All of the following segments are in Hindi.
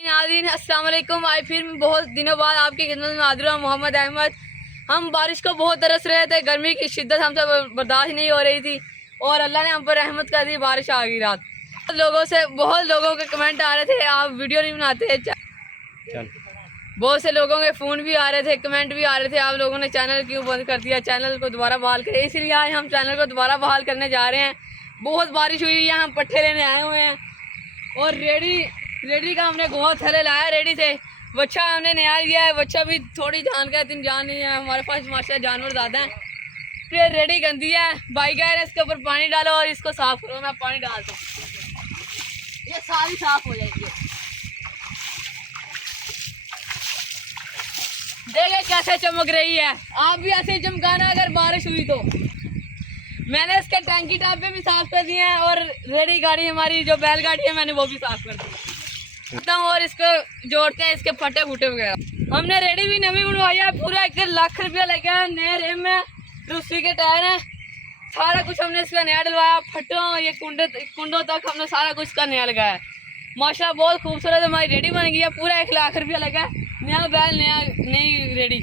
नाज़रीन अस्सलाम वालेकुम। आज फिर बहुत दिनों बाद आपकी खिदमत में हाजिर हूं। मोहम्मद अहमद। हम बारिश को बहुत तरस रहे थे, गर्मी की शिद्दत हमसे बर्दाश्त नहीं हो रही थी और अल्लाह ने हम पर रहमत कर दी, बारिश आ गई रात। बहुत लोगों के कमेंट आ रहे थे आप वीडियो नहीं बनाते। बहुत से लोगों के फ़ोन भी आ रहे थे, कमेंट भी आ रहे थे आप लोगों ने चैनल क्यों बंद कर दिया, चैनल को दोबारा बहाल करें। इसलिए आज हम चैनल को दोबारा बहाल करने जा रहे हैं। बहुत बारिश हुई है, हम पट्ठे लेने आए हुए हैं और रेडी का हमने बहुत थैले लाया। रेडी से बच्चा हमने नया लिया है, बच्चा भी थोड़ी जान का इतनी जान नहीं है, हमारे पास माशाल्लाह जानवर ज़्यादा हैं। फिर रेडी गंदी है, भाई कह रहे हैं इसके ऊपर पानी डालो और इसको साफ़ करो। मैं पानी डालता हूँ, ये सारी साफ़ हो जाएगी। देखे कैसे चमक रही है, आप भी ऐसे ही चमकाना अगर बारिश हुई तो। मैंने इसके टैंकी टापे भी साफ कर दिए हैं और रेडी गाड़ी हमारी जो बैलगाड़ी है मैंने वो भी साफ कर दी और इसको जोड़ते हैं, इसके फटे फूटे वगैरह। हमने रेडी भी नवी बनवाई है, पूरा 1 लाख रुपया लगा है। नए रिम है, रूसी के टायर हैं, सारा कुछ हमने इसका नया डलवाया। फटों ये कुंडों तक हमने सारा कुछ का नया लगाया है। माशाल्लाह बहुत खूबसूरत हमारी रेडी बन गई है। पूरा 1 लाख रुपया लगा है, नया बैल नई रेडी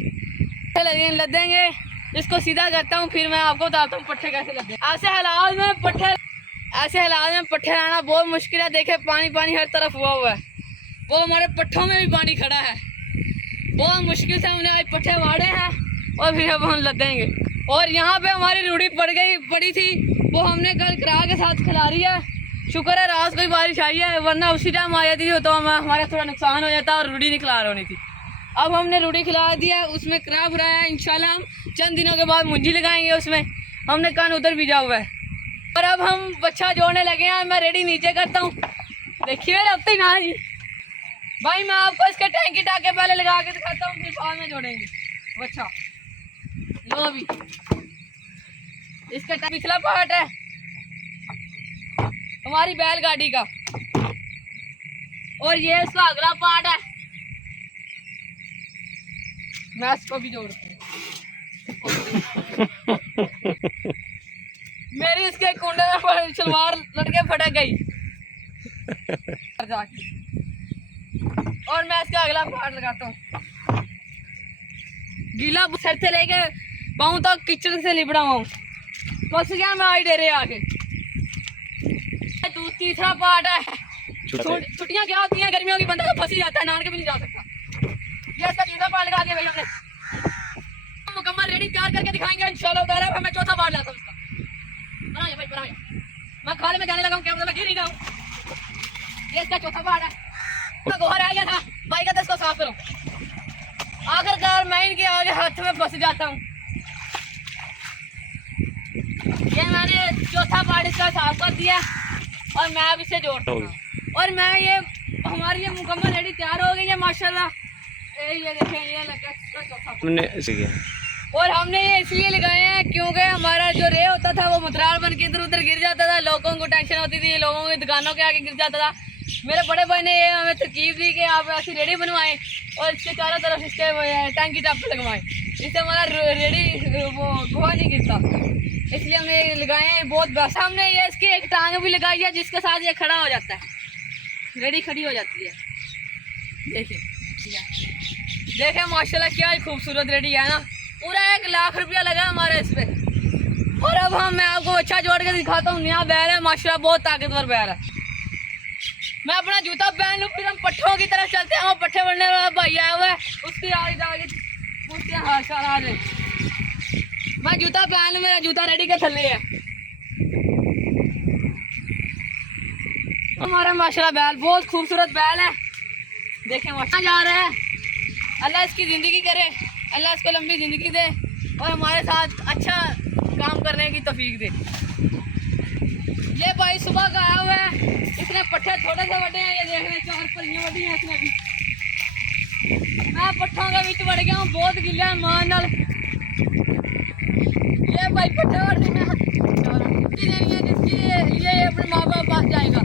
लदेंगे। इसको सीधा करता हूँ, फिर मैं आपको बताता हूँ पट्ठे कैसे लगते हैं। ऐसे हालात में पट्ठे लाना बहुत मुश्किल है। देखे पानी हर तरफ हुआ है, वो हमारे पट्ठों में भी पानी खड़ा है। बहुत मुश्किल से हमने आज पट्ठे वाड़े हैं और फिर अब हम लदेंगे। और यहाँ पे हमारी रूढ़ी पड़ी थी, वो हमने कल किराए के साथ खिला रही है। शुक्र है रात को ही बारिश आई है, वरना उसी टाइम आ जाती थी तो हमारा थोड़ा नुकसान हो जाता और रूढ़ी नहीं खिला होनी थी। अब हमने रूढ़ी खिला दिया, उसमें करा भराया। इंशाल्लाह हम चंद दिनों के बाद मुंजी लगाएंगे उसमें। हमने कान उधर भिजा हुआ है और अब हम बच्चा जोड़ने लगे हैं। मैं रेडी नीचे करता हूँ, देखिए रखते ही ना जी भाई। मैं आपको इसके टैंकी टाके पहले लगा के दिखाता हूँ, फिर बाद में जोड़ेंगे बच्चा। लो अभी इसका पिछला पार्ट है हमारी बैलगाड़ी का और ये इसका अगला पार्ट है। मैं इसको भी जोड़ती हूँ। मेरी इसके कुंडे में सलवार लटके फटक गई और मैं इसका अगला पार्ट लगाता हूँ। गीला सर से लेके पाँव तक किचड़ से लिपड़ा हुआ हूँ, फंस गया मैं आई डेरे आके। तीसरा पार्ट है, छुट्टियाँ क्या होती हैं, गर्मियों की बंदा फंस ही जाता है, नान के भी नहीं जा सकता। ये इसका तीसरा पार्ट लगा दिया भाई हमने। मुकम्मल रेडी तैयार करके दिखाएंगे इंशाल्लाह ताला। मैं चौथा पार्ट लाता हूँ इसका। बनाइए भाई बनाइए, मैं खाले में जाने लगा हूँ, क्या मतलब गिर नहीं जाऊँ। ये इसका चौथा पार्ट है। तो गोहर आ गया था भाई का, तो इसको साफ करो। आखिरकार मैं इनके आगे हाथ में फंस जाता हूँ। ये मैंने चौथा पार्ट इसका साफ कर दिया और मैं अब इसे जोड़ता हूँ। और मैं ये हमारी ये मुकम्मल रेडी तैयार हो गई है माशाल्लाह। ये देखें, ये लगा और हमने ये इसलिए लगाए हैं क्योंकि हमारा जो रे होता था वो मुतरार बन के इधर उधर गिर जाता था। लोगों को टेंशन होती थी, लोगों की दुकानों के आगे गिर जाता था। मेरे बड़े भाई ने ये हमें तरकीब दी कि आप ऐसी रेडी बनवाएं और इसके चारों तरफ इसके टैंकी टाप लगवाएं, इससे हमारा रेडी वो गोहा नहीं गिरता। इसलिए हमने लगाए हैं। बहुत बेस्ट। हमने ये इसकी एक टांग भी लगाई है जिसके साथ ये खड़ा हो जाता है, रेडी खड़ी हो जाती है। देखे माशाल्लाह क्या खूबसूरत रेडी है ना। पूरा 1 लाख रुपया लगा हमारे इस पे। और अब मैं आपको अच्छा जोड़ के दिखाता हूँ। नया बैल है माशाल्लाह, बहुत ताकतवर बैल है। मैं अपना जूता पहन लूँ, फिर हम पट्ठों की तरफ चलते हैं। वो पट्ठे बढ़ने वाला भाई आया हुआ है, उसकी आगे पूछते हैं हाल चाल आ रहे। मैं जूता पहन लूँ, मेरा जूता रेडी के थल्ले है। हमारा माशाल्लाह बैल बहुत खूबसूरत बैल है। देखें वहाँ जा रहा है। अल्लाह इसकी ज़िंदगी करे, अल्लाह इसको लंबी ज़िंदगी दे और हमारे साथ अच्छा काम करने की तौफीक दे। ये भाई सुबह का आया हुआ है, इसने पट्ठे थोड़े से बड़े हैं। ये देख रहे 4 पलियाँ बड़ी हैं इसने भी। मैं पट्ठों के बीच बढ़ गया हूँ, बहुत गिला है मान नाल। ये भाई पट्ठे बढ़ने में देनी है जिसकी ये अपने माँ बाप पास जाएगा।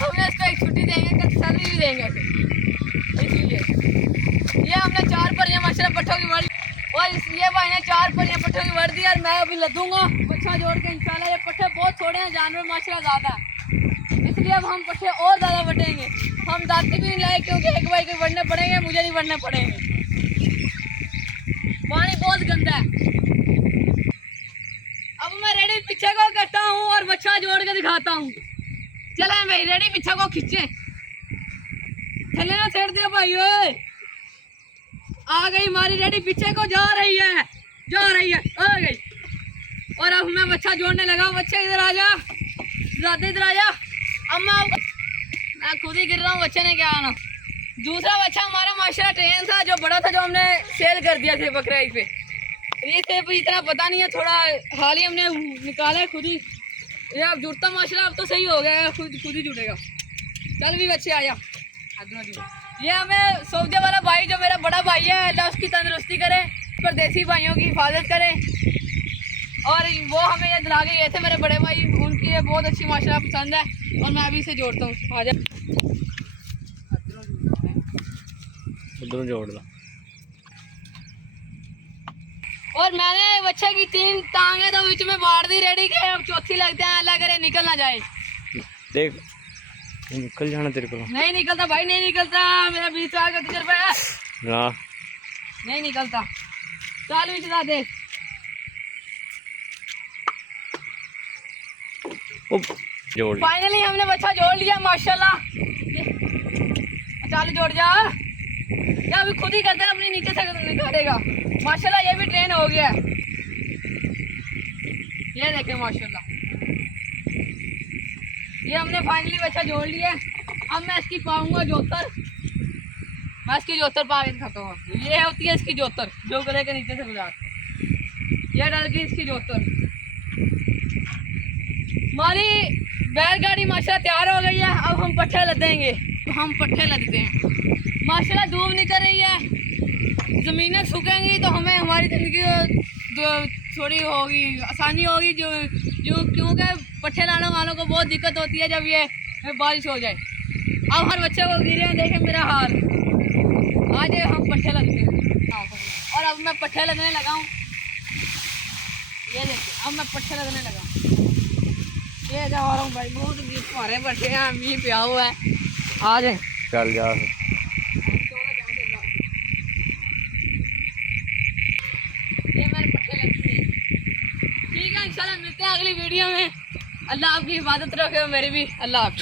हमने इसको एक छुट्टी देंगे, कल सैलरी भी देंगे इसलिए। ये हमने 4 परियां माशाल्लाह पट्ठों की वर्दी और इसलिए भाई ने 4 परियां पट्ठों की वर्दी और मैं अभी लदूंगा बच्चा जोड़ के इंशाल्लाह। ये पट्ठे बहुत थोड़े हैं, जानवर माशाल्लाह ज़्यादा है, इसलिए अब हम पट्ठे और ज़्यादा बटेंगे। हम दाती भी नहीं लाए क्योंकि एक भाई के बढ़ने पड़ेंगे, मुझे नहीं बढ़ने पड़ेंगे। पानी बहुत गंदा है। अब मैं रेडी पीछे को करता हूँ और बच्चा जोड़ के दिखाता हूँ। चले भाई रेडी पीछे को खींचे, थले ना छेड़ दिया भाई। ओए आ गई हमारी रेडी पीछे को जा रही है आ गई। और अब मैं बच्चा जोड़ने लगा। बच्चे इधर आ जा, इधर आ जा। अम्मा मैं खुद ही गिर रहा हूँ, बच्चे ने क्या आना। दूसरा बच्चा हमारा माशाल्लाह ट्रेन था जो बड़ा था, जो हमने सेल कर दिया थे बकरा ईद पे। ये थे इतना पता नहीं है, थोड़ा हाल ही हमने निकाला है खुद ही। ये अब जुड़ता माशाल्लाह, अब तो सही हो गया है, खुद ही जुड़ेगा। चल भी बच्चे आया। ये हमें सऊदी वाला भाई जो मेरा बड़ा भाई है, अल्लाह उसकी तंदुरुस्ती करे, परदेसी भाइयों की हिफाजत करे। और वो हमें ये दिला के गए थे मेरे बड़े भाई, उनकी ये बहुत अच्छी माशाल्लाह पसंद है और मैं अभी इसे जोड़ता हूँ। आ जा उधरों जोड़ लो। और मैंने बच्चे की 3 टांगे तो बीच में बाढ़ दी रेडी के, अब चौथी लगते हैं, अल्लाह करे निकल ना जाए। देख निकल जाना तेरे को। नहीं निकलता भाई, नहीं निकलता, मेरा 20 साल का तजुर्बा है। हाँ नहीं निकलता। चाल भी चला दे। जोड़। फाइनली हमने बच्चा जोड़ लिया माशाल्लाह। चाल जोड़ जा, ये अभी खुद ही करते हैं, अपनी नीचे से निकालेगा माशाल्लाह। ये भी ट्रेन हो गया है, ये देखें माशाल्लाह। ये हमने फाइनली बच्चा जोड़ लिया। अब मैं इसकी पाऊंगा जोतर, मैं इसकी जोतर पा के दिखाता हूँ। ये होती है इसकी जोतर, जो गले के नीचे से गुजार, ये डल गई इसकी जोतर। हमारी बैलगाड़ी माशाल्लाह तैयार हो गई है। अब हम पट्ठे लदेंगे, तो हम पट्ठे लदते हैं माशाल्लाह। धूप निकल रही है, ज़मीनें सूखेंगी तो हमें हमारी ज़िंदगी थोड़ी होगी, आसानी होगी। जो क्योंकि पट्ठे लाने वालों को बहुत दिक्कत होती है जब ये बारिश हो जाए। अब हर बच्चे को गिरे हैं, देखें मेरा हाल। आज हम पट्ठे लदते हैं और अब मैं पट्ठे लगने लगा हूँ। ये देखिए अब मैं पट्ठे लगने लगा, ये जा रहा हूँ भाई। बहुत मारे पट्ठे हैं, मींह पिया हुआ है। आ जाए चल जा। ये मेरे पट्ठे लगते हैं। ठीक है, इंशाल्लाह मिलते हैं अगली वीडियो में। अल्लाह आपकी हिफाजत रखे, मेरी भी। अल्लाह हाफ़िज़।